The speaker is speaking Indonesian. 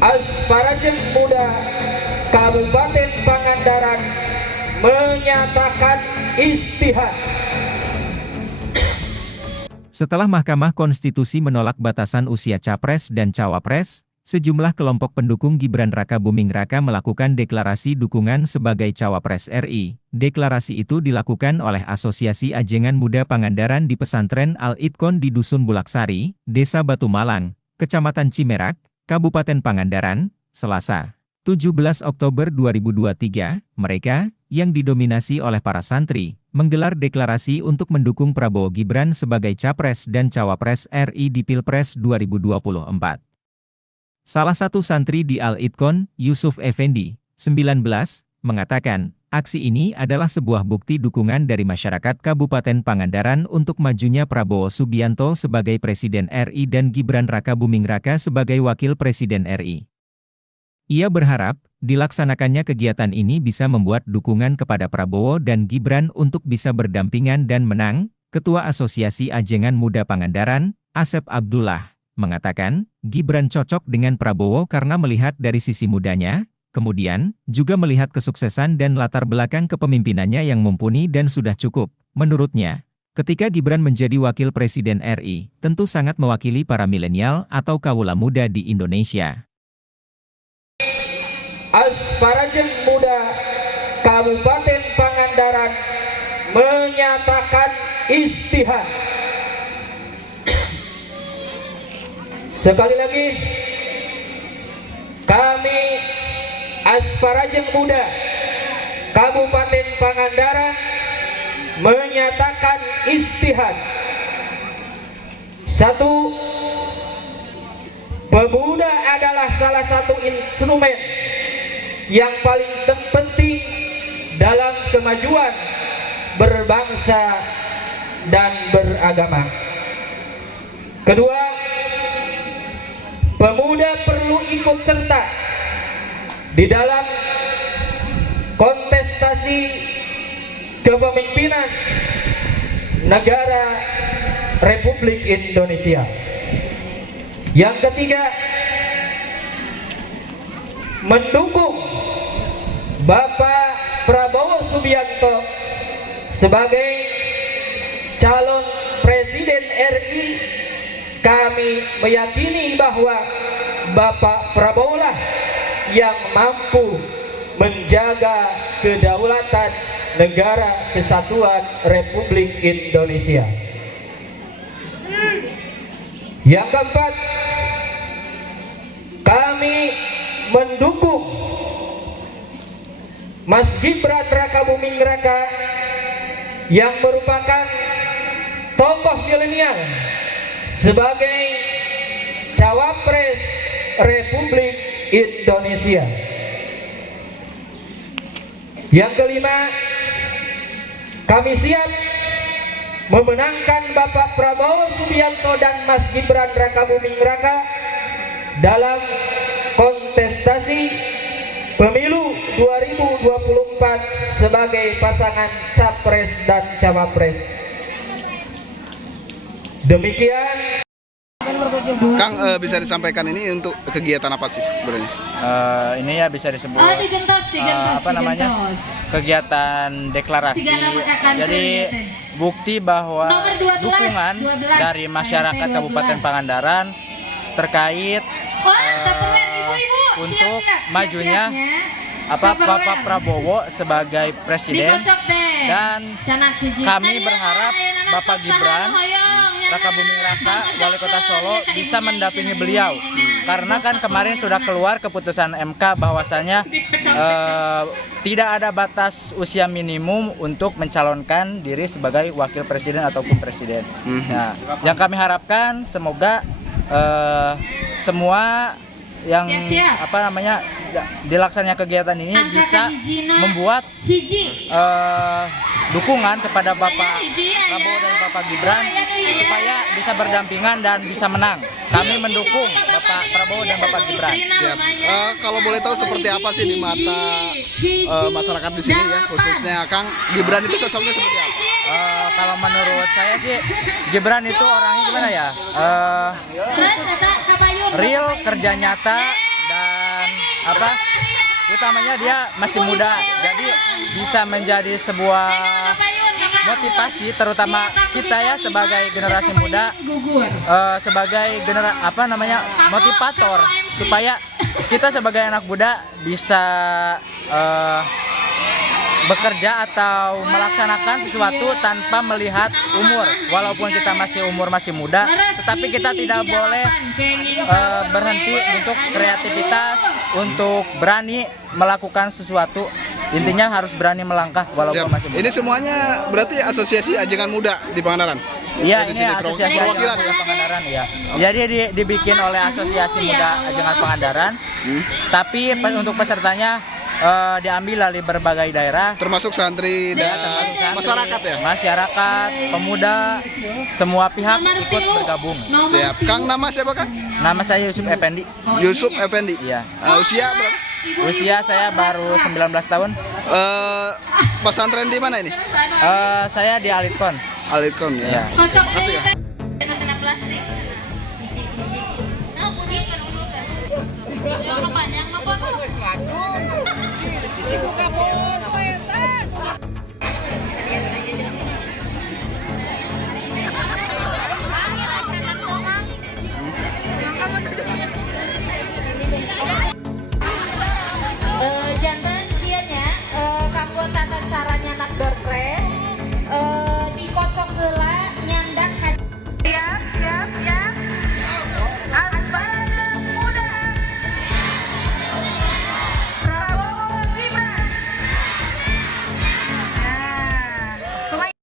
Asparajem Muda Kabupaten Pangandaran menyatakan istihad. Setelah Mahkamah Konstitusi menolak batasan usia capres dan cawapres, sejumlah kelompok pendukung Gibran Rakabuming Raka melakukan deklarasi dukungan sebagai cawapres RI. Deklarasi itu dilakukan oleh Asosiasi Ajengan Muda Pangandaran di Pesantren Al-Itqon di Dusun Bulaksari, Desa Batu Malang, Kecamatan Cimerak, Kabupaten Pangandaran, Selasa, 17 Oktober 2023. Mereka, yang didominasi oleh para santri, menggelar deklarasi untuk mendukung Prabowo Gibran sebagai Capres dan Cawapres RI di Pilpres 2024. Salah satu santri di Al-Itqon, Yusuf Effendi, 19, mengatakan, aksi ini adalah sebuah bukti dukungan dari masyarakat Kabupaten Pangandaran untuk majunya Prabowo Subianto sebagai Presiden RI dan Gibran Rakabuming Raka sebagai Wakil Presiden RI. Ia berharap, dilaksanakannya kegiatan ini bisa membuat dukungan kepada Prabowo dan Gibran untuk bisa berdampingan dan menang. Ketua Asosiasi Ajengan Muda Pangandaran, Asep Abdullah, mengatakan, Gibran cocok dengan Prabowo karena melihat dari sisi mudanya, kemudian, juga melihat kesuksesan dan latar belakang kepemimpinannya yang mumpuni dan sudah cukup. Menurutnya, ketika Gibran menjadi Wakil Presiden RI, tentu sangat mewakili para milenial atau kawula muda di Indonesia. Asparajem Muda Kabupaten Pangandaran menyatakan istihad. Sekali lagi, kami Asparajem Muda Kabupaten Pangandaran menyatakan istihad. 1. Pemuda adalah salah satu instrumen yang paling penting dalam kemajuan berbangsa dan beragama. Kedua, pemuda perlu ikut serta di dalam kontestasi kepemimpinan negara Republik Indonesia. Yang ketiga, mendukung Bapak Prabowo Subianto sebagai calon Presiden RI. Kami meyakini bahwa Bapak Prabowo lah yang mampu menjaga kedaulatan negara kesatuan Republik Indonesia. Yang keempat, kami mendukung Mas Gibran Rakabuming Raka yang merupakan tokoh milenial sebagai Cawapres Republik Indonesia. Yang kelima, kami siap memenangkan Bapak Prabowo Subianto dan Mas Gibran Rakabuming Raka dalam kontestasi Pemilu 2024 sebagai pasangan Capres dan Cawapres. Demikian. Kang, bisa disampaikan ini untuk kegiatan apa sih sebenarnya? Ini ya bisa disebut kegiatan deklarasi. Jadi bukti bahwa dukungan dari masyarakat Kabupaten Pangandaran terkait untuk majunya Bapak Prabowo sebagai presiden, dan kami berharap Bapak Gibran Rakabuming Raka Wali Kota Solo bisa mendampingi beliau, karena kan kemarin sudah keluar keputusan MK bahwasanya tidak ada batas usia minimum untuk mencalonkan diri sebagai wakil presiden ataupun presiden. Nah, yang kami harapkan semoga semua yang dilaksanakan kegiatan ini bisa membuat dukungan kepada Bapak Prabowo dan Bapak Gibran supaya bisa berdampingan dan bisa menang. Kami mendukung Bapak Prabowo dan Bapak Gibran. Siap. Kalau boleh tahu seperti apa sih di mata masyarakat di sini ya, khususnya Kang, Gibran itu sosoknya seperti apa? Kalau menurut saya sih Gibran itu orangnya gimana ya? Real, kerja nyata, dan apa utamanya dia masih muda, jadi bisa menjadi sebuah motivasi terutama kita ya sebagai generasi muda, sebagai motivator supaya kita sebagai anak muda bisa bekerja atau melaksanakan sesuatu tanpa melihat umur. Walaupun kita masih muda, tetapi kita tidak boleh berhenti untuk kreativitas, untuk berani melakukan sesuatu. Intinya harus berani melangkah walaupun Siap. masih muda. Ini semuanya berarti asosiasi ajengan muda di Pangandaran. Iya, Di ini sini, asosiasi perwakilan Ajengan ya. Pangandaran ya. Jadi dibikin oleh Asosiasi Muda Ajengan Pangandaran. Tapi untuk pesertanya diambil dari berbagai daerah. Termasuk santri dan Termasuk santri, masyarakat ya. Masyarakat, pemuda, semua pihak ikut bergabung. Siap. Kang, nama siapa Kang? Nama saya Yusuf Effendi. Yusuf Effendi. Iya. Usia berapa? Usia saya baru 19 tahun. Pesantren di mana ini? Saya di Alitkon. Alikon ya. Iya. Makasih ya.